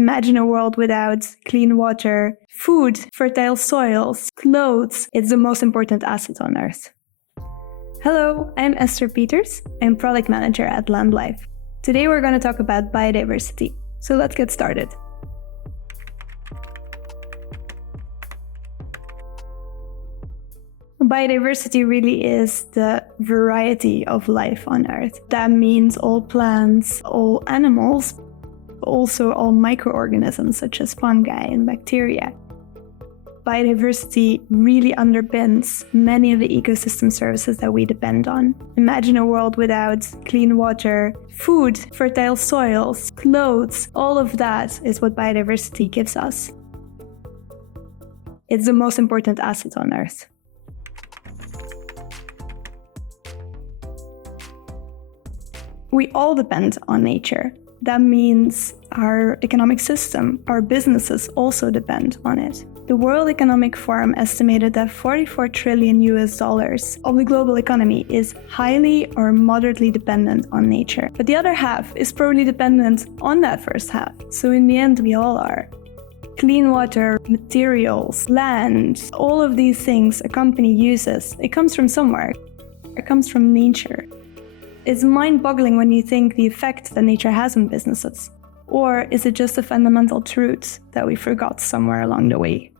Imagine a world without clean water, food, fertile soils, clothes. It's the most important asset on Earth. Hello, I'm Esther Peeters. I'm product manager at LandLife. Today we're going to talk about biodiversity. So let's get started. Biodiversity really is the variety of life on Earth. That means all plants, all animals, also all microorganisms such as fungi and bacteria. Biodiversity really underpins many of the ecosystem services that we depend on. Imagine a world without clean water, food, fertile soils, clothes. All of that is what biodiversity gives us. It's the most important asset on Earth. We all depend on nature. That means our economic system, our businesses also depend on it. The World Economic Forum estimated that $44 trillion of the global economy is highly or moderately dependent on nature. But the other half is probably dependent on that first half. So in the end, we all are. Clean water, materials, land, all of these things a company uses, it comes from somewhere. It comes from nature. It's mind-boggling when you think the effect that nature has on businesses. Or is it just a fundamental truth that we forgot somewhere along the way?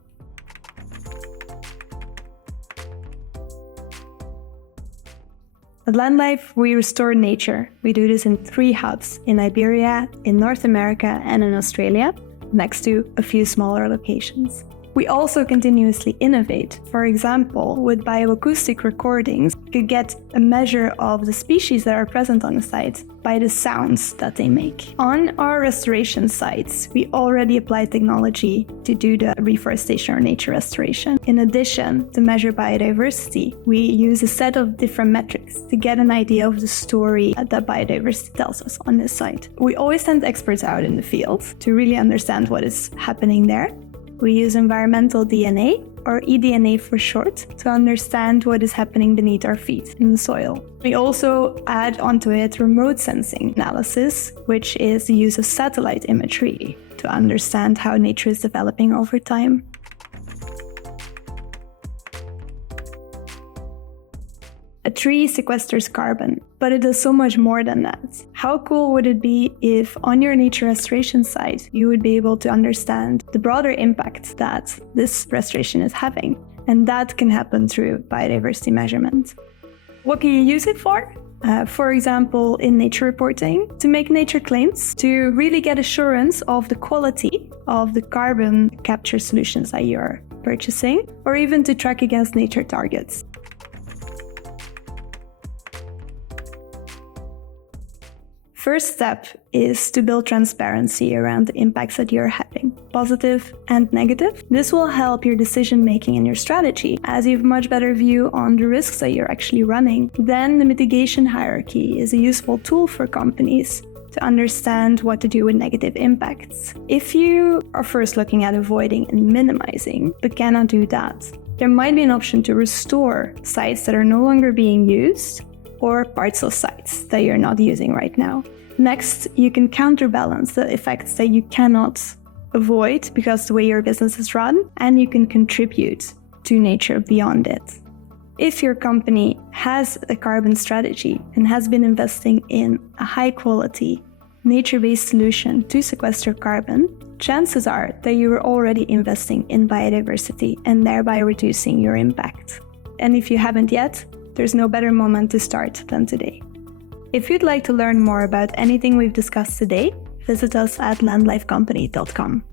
At LandLife, we restore nature. We do this in 3 hubs, in Iberia, in North America, and in Australia, next to a few smaller locations. We also continuously innovate. For example, with bioacoustic recordings, you could get a measure of the species that are present on the site by the sounds that they make. On our restoration sites, we already apply technology to do the reforestation or nature restoration. In addition to measure biodiversity, we use a set of different metrics to get an idea of the story that biodiversity tells us on this site. We always send experts out in the field to really understand what is happening there. We use environmental DNA, or eDNA for short, to understand what is happening beneath our feet in the soil. We also add onto it remote sensing analysis, which is the use of satellite imagery to understand how nature is developing over time. A tree sequesters carbon, but it does so much more than that. How cool would it be if on your nature restoration site, you would be able to understand the broader impact that this restoration is having? And that can happen through biodiversity measurement. What can you use it for? For example, in nature reporting, to make nature claims, to really get assurance of the quality of the carbon capture solutions that you're purchasing, or even to track against nature targets. First step is to build transparency around the impacts that you're having, positive and negative. This will help your decision making and your strategy, as you have a much better view on the risks that you're actually running. Then the mitigation hierarchy is a useful tool for companies to understand what to do with negative impacts. If you are first looking at avoiding and minimizing, but cannot do that, there might be an option to restore sites that are no longer being used, or parts of sites that you're not using right now. Next, you can counterbalance the effects that you cannot avoid because the way your business is run, and you can contribute to nature beyond it. If your company has a carbon strategy and has been investing in a high-quality, nature-based solution to sequester carbon, chances are that you are already investing in biodiversity and thereby reducing your impact. And if you haven't yet, there's no better moment to start than today. If you'd like to learn more about anything we've discussed today, visit us at landlifecompany.com.